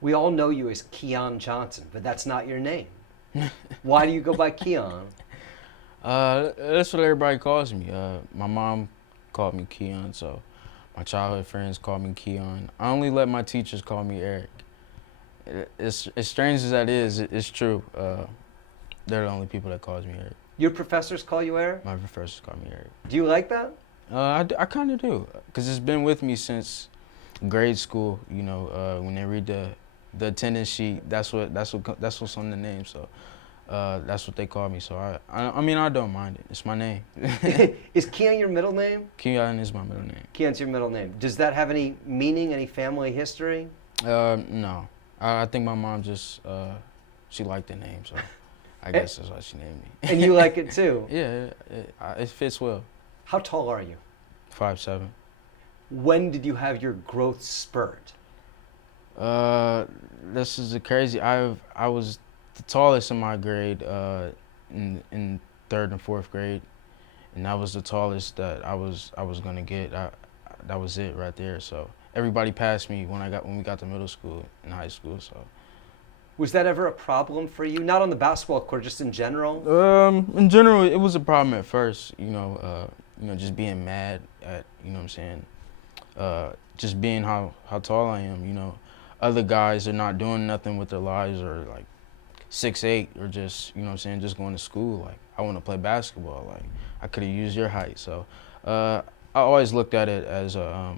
We all know you as Keon Johnson, but that's not your name. Why do you go by Keon? That's what everybody calls me. My mom called me Keon, so my childhood friends call me Keon. I only let my teachers call me Eric. It's as strange as that is, it's true. They're the only people that calls me Eric. Your professors call you Eric? My professors call me Eric. Do you like that? I kind of do, cause it's been with me since grade school. You know, when they read the attendance sheet, that's what's on the name. So that's what they call me. So I mean I don't mind it. It's my name. Is Keon your middle name? Keon is my middle name. Keon's your middle name. Does that have any meaning, any family history? No, I think my mom just she liked the name, so I guess that's why she named me. And you like it too? Yeah, it fits well. How tall are you? 5'7". When did you have your growth spurt? This is a crazy. I was the tallest in my grade in third and fourth grade, and that was the tallest that I was gonna get. That was it right there. So everybody passed me when we got to middle school and high school. So Was that ever a problem for you? Not on the basketball court, just in general? in general, it was a problem at first. Just being mad at what I'm saying, just being how tall I am. Other guys are not doing nothing with their lives, or like 6'8", or just what I'm saying, just going to school. Like, I want to play basketball. Like, I could have used your height. So I always looked at it as a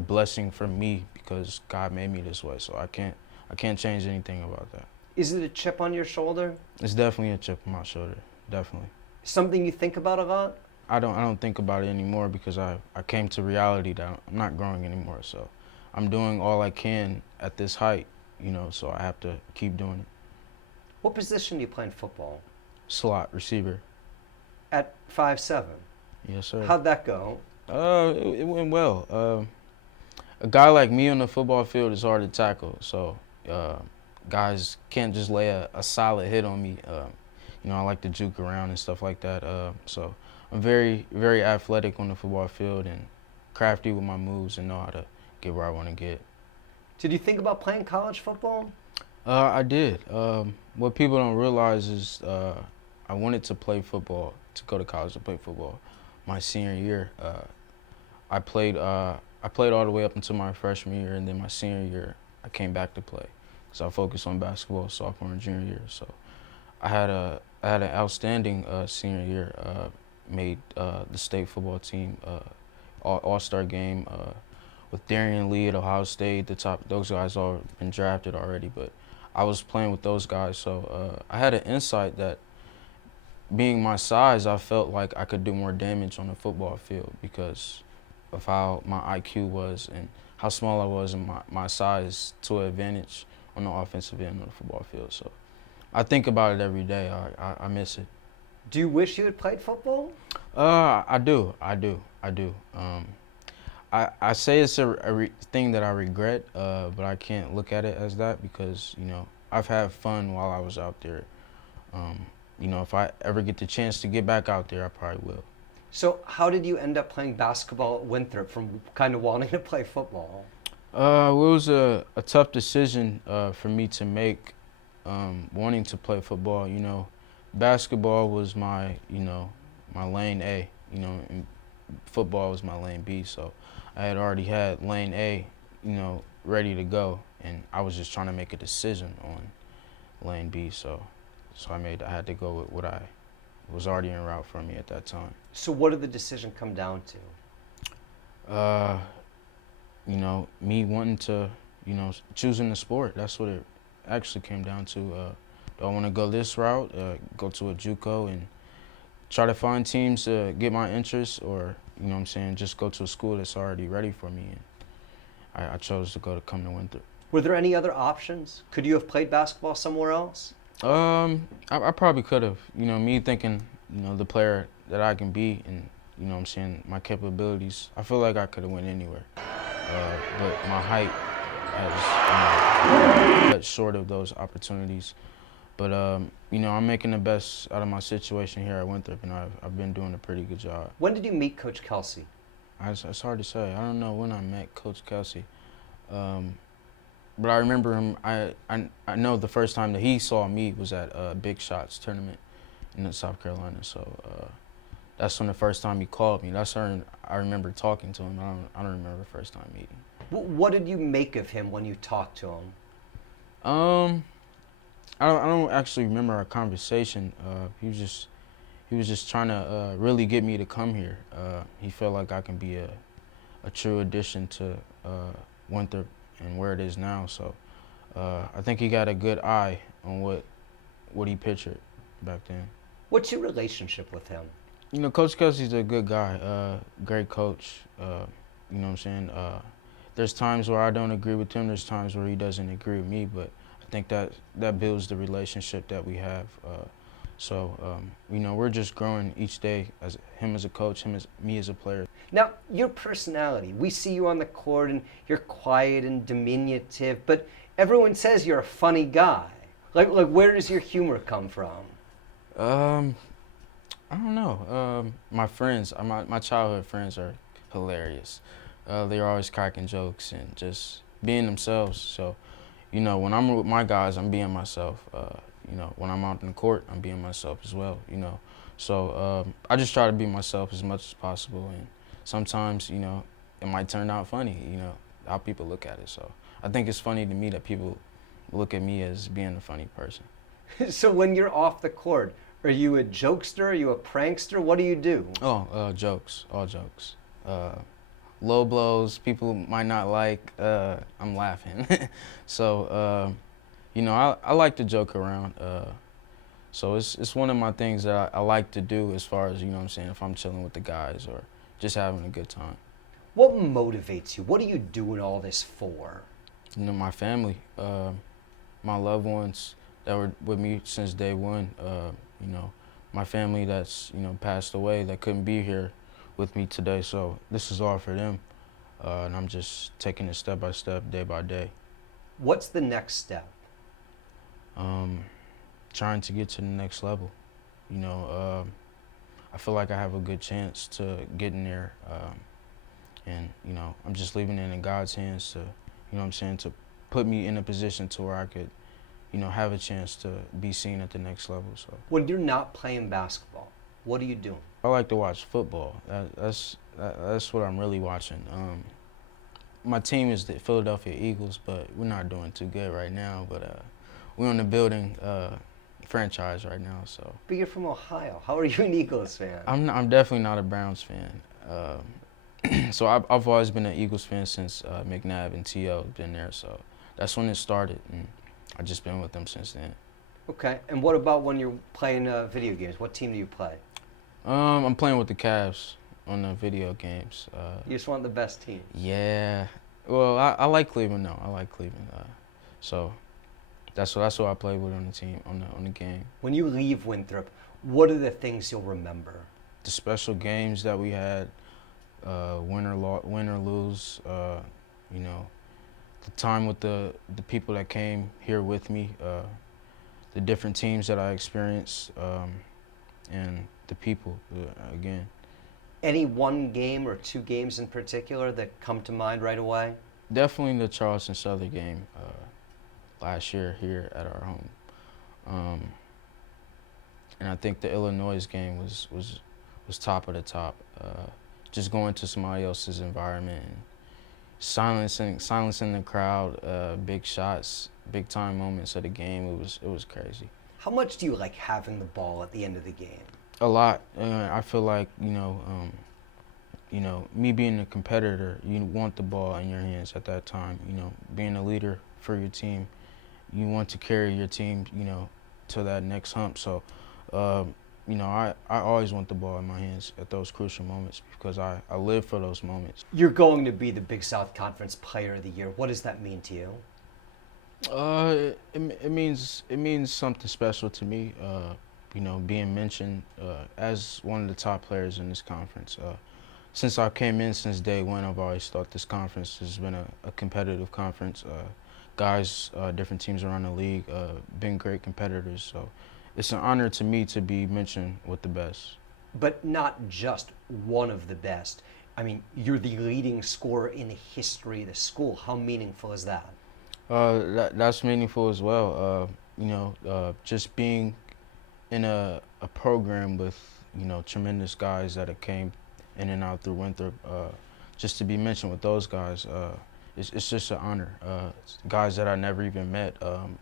blessing for me, because God made me this way. So I can't change anything about that. Is it a chip on your shoulder? It's definitely a chip on my shoulder. Definitely. Something you think about a lot? I don't think about it anymore, because I came to reality that I'm not growing anymore. So I'm doing all I can at this height, so I have to keep doing it. What position do you play in football? Slot receiver. At 5'7"? Yes, sir. How'd that go? It went well. A guy like me on the football field is hard to tackle, so guys can't just lay a solid hit on me. I like to juke around and stuff like that. So I'm very, very athletic on the football field and crafty with my moves and know how to get where I want to get. Did you think about playing college football? I did. What people don't realize is I wanted to play football, to go to college to play football. My senior year, I played all the way up until my freshman year, and then my senior year, I came back to play. So I focused on basketball sophomore and junior year. So I had an outstanding senior year. Made the state football team, all-star game with Darian Lee at Ohio State. Those guys all been drafted already, but I was playing with those guys. So I had an insight that, being my size, I felt like I could do more damage on the football field because of how my IQ was and how small I was, and my size to an advantage on the offensive end of the football field. So I think about it every day. I miss it. Do you wish you had played football? I do. I say it's a thing that I regret, but I can't look at it as that, because I've had fun while I was out there. If I ever get the chance to get back out there, I probably will. So how did you end up playing basketball at Winthrop from kind of wanting to play football? It was a tough decision for me to make, wanting to play football. Basketball was my lane A, and football was my lane B. So I had already had lane A, ready to go, and I was just trying to make a decision on lane B. So I had to go with what I was already en route for me at that time. So what did the decision come down to? Me wanting to, choosing the sport. That's what it actually came down to. Do I want to go this route, go to a JUCO and try to find teams to get my interest, or, just go to a school that's already ready for me? And I chose to come to Winthrop. Were there any other options? Could you have played basketball somewhere else? I probably could have. Me thinking, the player that I can be, and, my capabilities, I feel like I could have went anywhere. But my height has cut short of those opportunities. But, I'm making the best out of my situation here at Winthrop, and I've been doing a pretty good job. When did you meet Coach Kelsey? It's hard to say. I don't know when I met Coach Kelsey. but I remember him. I know the first time that he saw me was at Big Shots tournament in South Carolina. So that's when the first time he called me. That's when I remember talking to him. I don't remember the first time meeting. What did you make of him when you talked to him? I don't actually remember our conversation. He was just trying to really get me to come here. He felt like I can be a true addition to Winthrop and where it is now. So I think he got a good eye on what he pictured back then. What's your relationship with him? You know, Coach Kelsey's a good guy, great coach. You know what I'm saying? There's times where I don't agree with him. There's times where he doesn't agree with me. But I think that builds the relationship that we have. You know, we're just growing each day, as him as a coach, me as a player. Now, your personality, we see you on the court and you're quiet and diminutive, but everyone says you're a funny guy. Like where does your humor come from? I don't know. My friends, my childhood friends are hilarious. They're always cracking jokes and just being themselves. So, you know, when I'm with my guys, I'm being myself. You know, when I'm out in the court, I'm being myself as well, you know. So I just try to be myself as much as possible. And sometimes, you know, it might turn out funny, you know, how people look at it. So I think it's funny to me that people look at me as being a funny person. So when you're off the court, are you a jokester? Are you a prankster? What do you do? Oh, jokes, all jokes. Low blows, people might not like, I'm laughing. So, you know, I like to joke around. So it's one of my things that I like to do as far as, you know what I'm saying, if I'm chilling with the guys or just having a good time. What motivates you? What are you doing all this for? You know, my family, my loved ones that were with me since day one, you know, my family that's, you know, passed away that couldn't be here with me today. So this is all for them. And I'm just taking it step by step, day by day. What's the next step? Trying to get to the next level. You know, I feel like I have a good chance to get in there. And, you know, I'm just leaving it in God's hands to, you know what I'm saying, to put me in a position to where I could, you know, have a chance to be seen at the next level. So when you're not playing basketball, what are you doing? I like to watch football. That's what I'm really watching. My team is the Philadelphia Eagles, but we're not doing too good right now. But we're in the building franchise right now. So. But you're from Ohio. How are you an Eagles fan? I'm definitely not a Browns fan. So I've always been an Eagles fan since McNabb and T.O. been there. So that's when it started, and I've just been with them since then. Okay. And what about when you're playing video games? What team do you play? I'm playing with the Cavs on the video games. You just want the best team. Yeah. Well, I like Cleveland. No, I like Cleveland. So that's what I play with on the team on the game. When you leave Winthrop, what are the things you'll remember? The special games that we had, win or lose. You know, the time with the people that came here with me, the different teams that I experienced, and the people again. Any one game or two games in particular that come to mind right away? Definitely the Charleston Southern game last year here at our home, and I think the Illinois game was top of the top. Just going to somebody else's environment, and silencing the crowd, big shots, big time moments of the game. It was crazy. How much do you like having the ball at the end of the game? A lot. I feel like, you know, me being a competitor, you want the ball in your hands at that time. You know, being a leader for your team, you want to carry your team, you know, to that next hump. So, you know, I always want the ball in my hands at those crucial moments because I live for those moments. You're going to be the Big South Conference Player of the Year. What does that mean to you? It means something special to me. You know, being mentioned as one of the top players in this conference. Since I came in since day one, I've always thought this conference has been a competitive conference. Guys, different teams around the league, been great competitors. So it's an honor to me to be mentioned with the best. But not just one of the best. I mean, you're the leading scorer in the history of the school. How meaningful is that? That's meaningful as well. Just being in a program with tremendous guys that have came in and out through Winthrop. Just to be mentioned with those guys, it's just an honor. Guys that I never even met,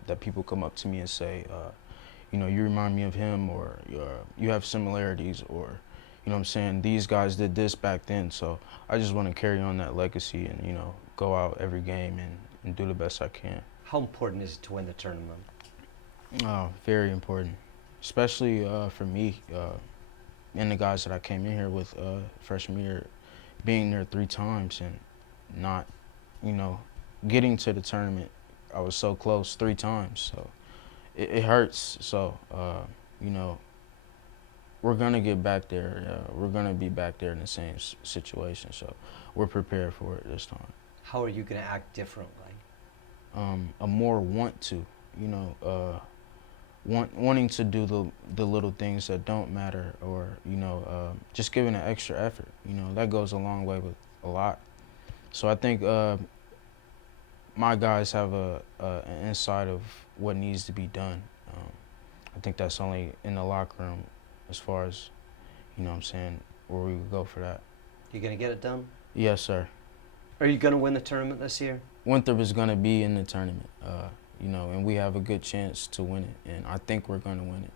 that people come up to me and say, you remind me of him, or you have similarities, or what I'm saying, these guys did this back then. So I just want to carry on that legacy and go out every game and do the best I can. How important is it to win the tournament? Oh, very important, especially for me and the guys that I came in here with freshman year, being there 3 times and not, getting to the tournament. I was so close 3 times, so it hurts. So, we're gonna get back there. We're gonna be back there in the same situation, so we're prepared for it this time. How are you going to act differently? A more want to, wanting to do the little things that don't matter, or just giving an extra effort. That goes a long way with a lot. So I think my guys have an insight of what needs to be done. I think that's only in the locker room, as far as what I'm saying, where we would go for that. You going to get it done? Yes, sir. Are you going to win the tournament this year? Winthrop is going to be in the tournament, and we have a good chance to win it, and I think we're going to win it.